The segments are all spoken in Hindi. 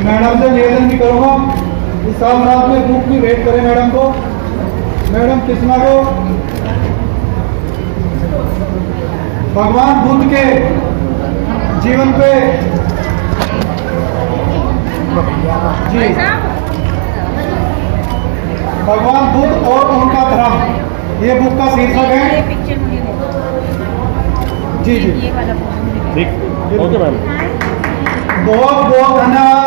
मैडम से निवेदन भी करूँगा कि साथ साथ में बुक भी वेट करें मैडम को। मैडम कृष्णा को भगवान बुद्ध के जीवन पे जी भगवान बुद्ध और उनका धर्म, ये बुक का शीर्षक है। जी जी ठीक, ओके मैम। बहुत बहुत धन्यवाद।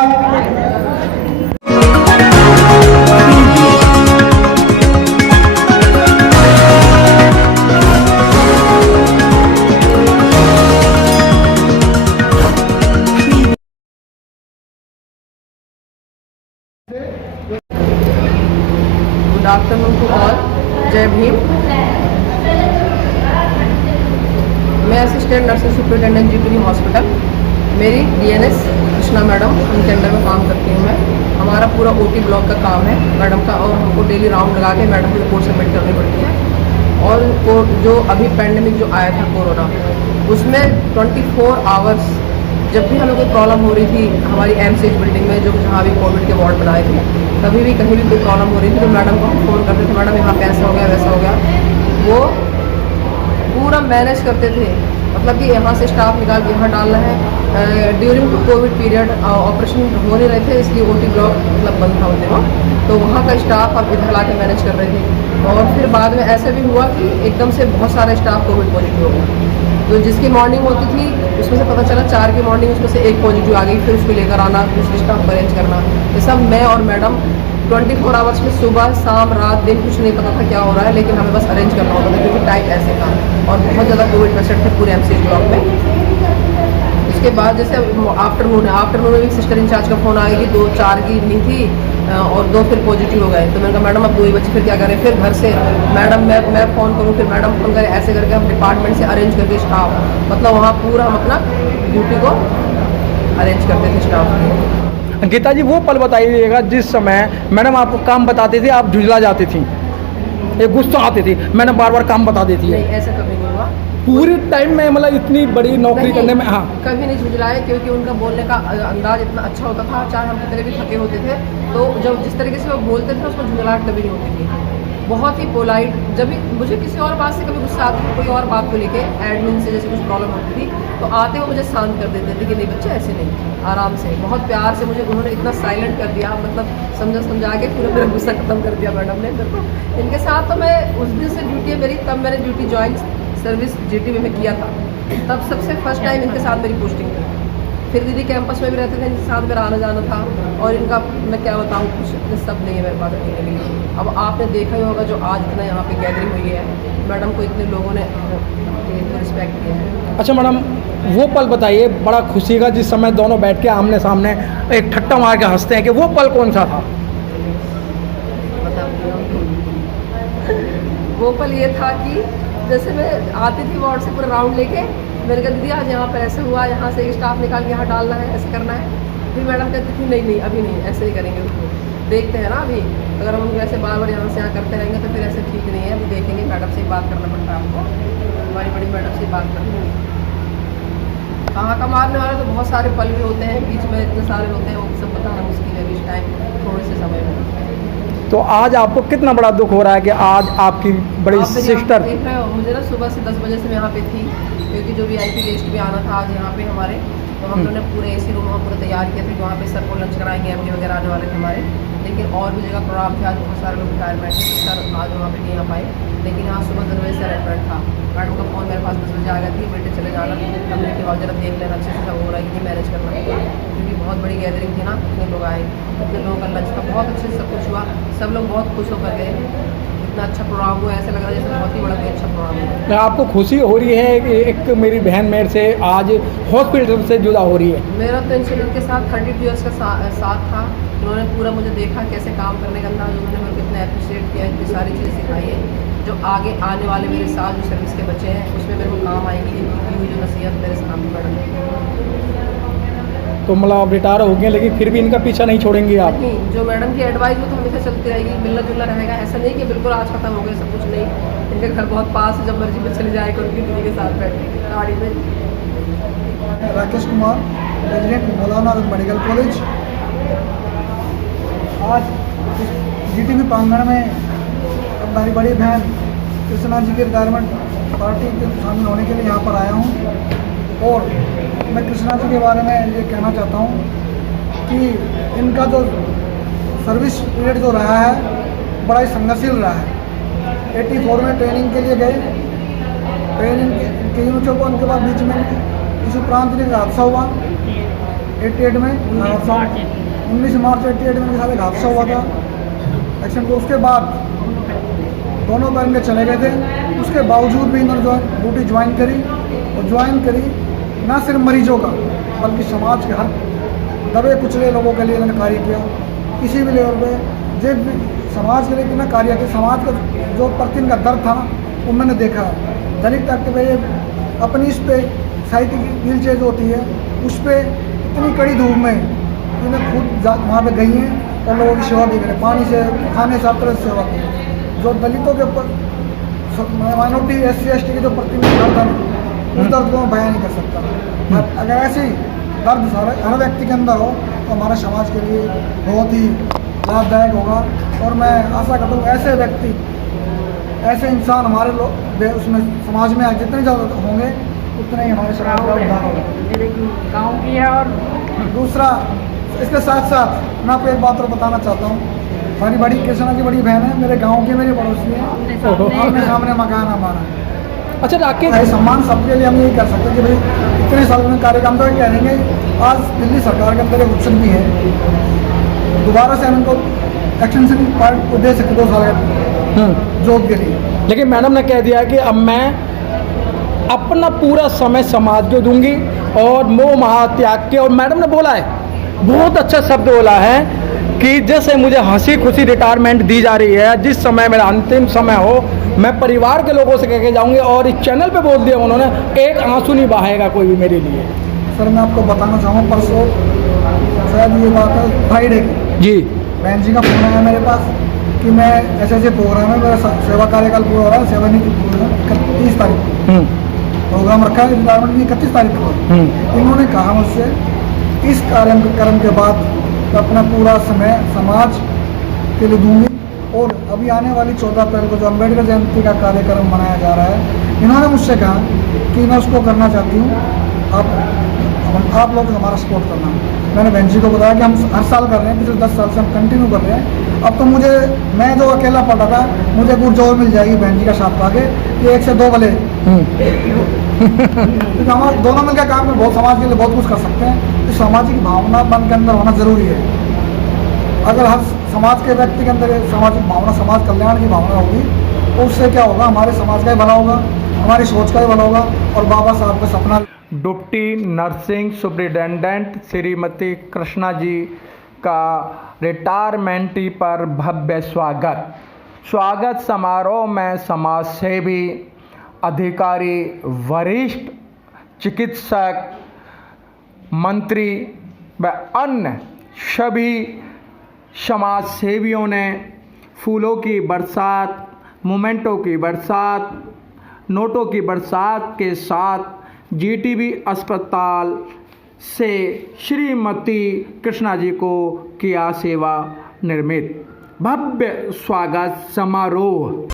गुड आफ्टरनून टू ऑल, जय भीम। मैं assistant nursing superintendent GTB hospital, मेरी डीएनएस कृष्णा मैडम उनके अंडर में काम करती हूँ मैं। हमारा पूरा ओटी ब्लॉक का काम है मैडम का, और हमको डेली राउंड लगा के मैडम को रिपोर्ट सबमिट करनी पड़ती है। और जो अभी पैंडेमिक जो आया था कोरोना, उसमें 24 आवर्स जब भी हमें कोई प्रॉब्लम हो रही थी हमारी एमसीएच बिल्डिंग में, जो जहाँ भी कोविड के वार्ड बनाए थे, कभी भी कहीं भी कोई प्रॉब्लम हो रही थी तो मैडम को हम फ़ोन करते थे, मैडम यहाँ पे ऐसा हो गया वैसा हो गया। वो पूरा मैनेज करते थे, मतलब कि यहाँ से स्टाफ निकाल के यहाँ डालना है। During to Covid period operation हो नहीं रहे थे, इसलिए ओटी ब्लॉक मतलब बंद था उन दिनों, तो वहाँ का स्टाफ अब इधर ला के मैनेज कर रहे थे। और फिर बाद में ऐसा भी हुआ कि एकदम से बहुत सारा स्टाफ कोविड पॉजिटिव हो गया, तो जिसकी मॉर्निंग होती थी उसमें से पता चला 4 की मॉर्निंग उसमें से 1 पॉजिटिव आ गई, फिर उसको लेकर आना, दूसरे स्टाफ को अरेंज करना, ये सब मैं और मैडम 24 आवर्स में सुबह शाम रात दिन कुछ नहीं पता था क्या हो रहा है, लेकिन हमें बस अरेंज करना होता था क्योंकि टाइम ऐसे था और बहुत ज़्यादा कोविड पेशेंट थे पूरे एमसीएच ब्लॉक में। उसके बाद जैसे आफ्टरनून में भी सिस्टर इंचार्ज का फ़ोन आया कि 2-4 की नहीं थी और 2 फिर पॉजिटिव हो गए, तो मैंने कहा मैडम अब 2 ही बच्चे फिर क्या करें। फिर घर से मैडम मैं फ़ोन करूँ, फिर मैडम फ़ोन करें, ऐसे करके हम डिपार्टमेंट से अरेंज करके स्टाफ, मतलब वहाँ पूरा हम अपना ड्यूटी को अरेंज करते थे स्टाफ को। गीता जी, वो पल बताइएगा जिस समय मैडम आपको काम बताती थी, आप झुंझला जाती थी, एक गुस्सा आती थी, मैडम बार बार काम बता देती है। नहीं, ऐसा कभी नहीं हुआ पूरे टाइम में, मतलब इतनी बड़ी नौकरी करने में। हाँ, कभी नहीं झुंझलाए, क्योंकि उनका बोलने का अंदाज इतना अच्छा होता था, चाहे हम कितने भी थके होते थे, तो जब जिस तरीके से वो बोलते थे उसमें झुंझलाहट कभी नहीं होती थी। बहुत ही पोलाइट, जब भी मुझे किसी और बात से कभी गुस्सा आता था, कोई और बात को लेके एडमिन से जैसे कुछ प्रॉब्लम होती थी, तो आते वो मुझे शांत कर देते थे कि नहीं बच्चे ऐसे नहीं, आराम से, बहुत प्यार से मुझे उन्होंने इतना साइलेंट कर दिया, मतलब समझा के पूरा मेरा गुस्सा खत्म कर दिया मैडम ने मेरे को। इनके साथ तो मैं उस दिन से ड्यूटी है मेरी, तब मैंने ड्यूटी ज्वाइन सर्विस जीटीबी में किया था, तब सबसे फर्स्ट टाइम इनके साथ मेरी पोस्टिंग थी। फिर दीदी कैंपस में भी रहते थे, इनके साथ मेरा आना जाना था, और इनका मैं क्या बताऊँ, कुछ सब नहीं है मेरे पास करने के लिए। अब आपने देखा ही होगा जो आज इतना यहाँ पे गैदरिंग हुई है, मैडम को इतने लोगों ने रिस्पेक्ट किया है। अच्छा मैडम, वो पल बताइए बड़ा खुशी का, जिस समय दोनों बैठ के आमने सामने एक ठट्टा मार के हंसते हैं, कि वो पल कौन सा था? वो पल ये था कि जैसे मैं आती थी वार्ड से पूरा राउंड लेके, मैंने कहा दीदी आज यहाँ पर ऐसे हुआ, यहाँ से एक स्टाफ निकाल के यहाँ डालना है, ऐसे करना है। फिर मैडम कहती थी नहीं अभी नहीं, ऐसे नहीं करेंगे, उसको देखते हैं ना, अभी अगर हम ऐसे बार बार यहाँ से यहाँ करते रहेंगे तो फिर ऐसे ठीक नहीं है, अभी देखेंगे, मैडम से ही बात करना पड़ता है आपको, हमारी बड़ी मैडम से बात करनी है। कहाँ का मारने वाले तो बहुत सारे पल भी होते हैं, बीच में इतने सारे होते हैं, वो सब बताना मुश्किल है इस टाइम, थोड़े से समय में। तो आज आपको कितना बड़ा दुख हो रहा है कि आज आपकी बड़ी सिस्टर। देख रहे हो, मुझे ना सुबह से 10 बजे से मैं यहाँ पे थी, क्योंकि जो VIP गेस्ट भी आना था आज यहाँ पे हमारे, तो हम लोगों ने पूरे AC रूम वहाँ पूरा तैयार किया था, वहाँ पे सर को लंच कराएंगे, MD वगैरह आने वाले थे हमारे, लेकिन और भी जगह प्रोग्राम थे, आज बहुत सारे लोग रिटायरमेंट थे, सर आज वहाँ पे नहीं आ पाए, लेकिन यहाँ सुबह 10 बजे से अरेंजमेंट था। मैडम का फ़ोन मेरे पास 10 बजे आ गया थी, बेटे चले जाना, हमने के बाद जरा देख लेना अच्छे से सब हो रहा है कि नहीं, मैनेज करना है, क्योंकि बहुत बड़ी गैदरिंग थी ना, इतने लोग आए, इतने लोगों का लंच था, बहुत अच्छे से सब कुछ हुआ, सब लोग बहुत खुश होकर गए, इतना अच्छा प्रोग्राम हुआ, ऐसा लग रहा है जैसे बहुत ही बड़ा कोई अच्छा प्रोग्राम हुआ। आपको खुशी हो रही है कि एक मेरी बहन मेरे से आज हॉस्पिटल से जुदा हो रही है? मेरा तो इंसिडेंट के साथ 32 ईयर्स का साथ था, उन्होंने पूरा मुझे देखा कैसे काम करने का अंदाज, उन्होंने मेरे को इतना अप्रिशिएट किया, इतनी सारी चीज़ें सिखाई है जो आगे आने वाले मेरे साल जो सर्विस के बच्चे हैं उसमें मेरे को काम आएंगी, इनकी की हुई जो नसीहत मेरे सामने पड़ रही है। तो मतलब आप रिटायर हो गए, लेकिन फिर भी इनका पीछा नहीं छोड़ेंगे आप? नहीं, जो मैडम की एडवाइस वो तो हमेशा चलती रहेगी, मिलना जुलना रहेगा, ऐसा नहीं कि बिल्कुल आज खत्म हो गया सब कुछ, नहीं, इनके घर बहुत पास है, जब मर्जी में चले जाएगा उनकी दीदी के साथ बैठ के गाड़ी में। राकेश कुमार प्रेसिडेंट मौलाना मेडिकल कॉलेज। आज जीटीवी प्रांगण में हमारी बड़ी बहन कृष्णा जी के रिटायरमेंट पार्टी के शामिल होने के लिए यहाँ पर आया हूँ और मैं कृष्णा जी के बारे में ये कहना चाहता हूँ कि इनका जो सर्विस पीरियड जो रहा है बड़ा ही संघर्षशील रहा है। 84 में ट्रेनिंग के लिए गए, ट्रेनिंग के उनके बाद बीच में इस उपरांत एक हादसा हुआ 88 में, 19 मार्च 88 में एक हादसा हुआ था एक्सीडेंट को। उसके बाद दोनों पैर में चले गए थे, उसके बावजूद भी इन्होंने ड्यूटी ज्वाइन करी और ज्वाइन करी ना सिर्फ मरीजों का बल्कि समाज के हर दबे कुचले लोगों के लिए इन्होंने कार्य किया। किसी भी लेवल पे जो भी समाज के लिए कितना कार्य किया, समाज का जो प्रतिदिन का दर्द था ना वो मैंने देखा है। दलित तक पे अपनी इस पे साहित्य की व्हील चेयर होती है उस पर इतनी कड़ी धूप में इन्हें खुद वहाँ पे गई हैं और लोगों की सेवा भी करें, पानी से खाने से हर तरह से सेवा करें। जो दलितों के ऊपर माइनॉरिटी SC ST के जो प्रतिदिन दर्द है उस दर्द को मैं बयां नहीं कर सकता। अगर ऐसे ही दर्द हर व्यक्ति के अंदर हो तो हमारे समाज के लिए बहुत ही लाभदायक होगा। और मैं आशा करता हूँ ऐसे व्यक्ति, ऐसे इंसान हमारे लोग उसमें समाज में जितने ज़्यादा होंगे उतने ही हमारे समाज का उद्धार होगा। मेरे गाँव की है। और दूसरा इसके साथ साथ मैं आपको एक बात और बताना चाहता हूँ। हमारी बड़ी कृष्णा की बड़ी बहन है, मेरे गाँव की, मेरी पड़ोसी है, आमने सामने मकान हमारा है। अच्छा राकेश, सम्मान सबके लिए हम यही कर सकते हैं कि भाई इतने साल में कार्यक्रम तो कह देंगे। आज दिल्ली सरकार के अंदर एक ऑप्शन भी है, दोबारा से हम इनको एक्सटेंशन पार्ट को दे सकते 2 साल के जॉब के लिए। लेकिन मैडम ने कह दिया है कि अब मैं अपना पूरा समय समाज को दूंगी और मोह महा त्याग के। और मैडम ने बोला है, बहुत अच्छा शब्द बोला है कि जैसे मुझे हंसी खुशी रिटायरमेंट दी जा रही है, जिस समय मेरा अंतिम समय हो मैं परिवार के लोगों से कह के जाऊंगी। और इस चैनल पे बोल दिया उन्होंने, एक आंसू नहीं बहाएगा कोई भी मेरे लिए। सर मैं आपको बताना चाहूँ, परसों शायद ये बात है फ्राइडे की जी, बहन जी का फोन आया मेरे पास कि मैं ऐसे प्रोग्राम है, मेरा सेवा कार्यकाल पूरा हो रहा है, सेवा नहीं पूरा 31 तारीख प्रोग्राम रखा है, रिटायरमेंट की 31 तारीख को। इन्होंने कहा मुझसे इस कार्यक्रम के बाद मैं अपना पूरा समय समाज के लिए दूंगी। और अभी आने वाली 14 अप्रैल को जो अम्बेडकर जयंती का कार्यक्रम मनाया जा रहा है, इन्होंने मुझसे कहा कि मैं उसको करना चाहती हूँ, आप लोग हमारा सपोर्ट करना। मैंने बहन जी को बताया कि हम हर साल कर रहे हैं, पिछले 10 साल से हम कंटिन्यू कर रहे हैं। अब तो मैं जो अकेला पढ़ा था मुझे कुछ जॉब मिल जाएगी बहन जी का साथ पाके कि 1 से 2 भले क्योंकि हम दोनों मिलकर काम कर बहुत समाज के लिए बहुत कुछ कर सकते हैं। तो सामाजिक भावना मन के अंदर होना जरूरी है। अगर हर समाज के व्यक्ति के अंदर सामाजिक भावना, समाज कल्याण की भावना होगी तो उससे क्या होगा, हमारे समाज का ही भला होगा, हमारी सोच का ही भला होगा और बाबा साहब का सपना। Deputy nursing superintendent Shrimati Krishna ji का रिटायरमेंट पर भव्य स्वागत समारोह में समाज सेवी, अधिकारी, वरिष्ठ चिकित्सक, मंत्री व अन्य सभी समाज सेवियों ने फूलों की बरसात, मोमेंटों की बरसात, नोटों की बरसात के साथ जीटीबी अस्पताल से श्रीमती कृष्णा जी को किया सेवा निर्मित भव्य स्वागत समारोह।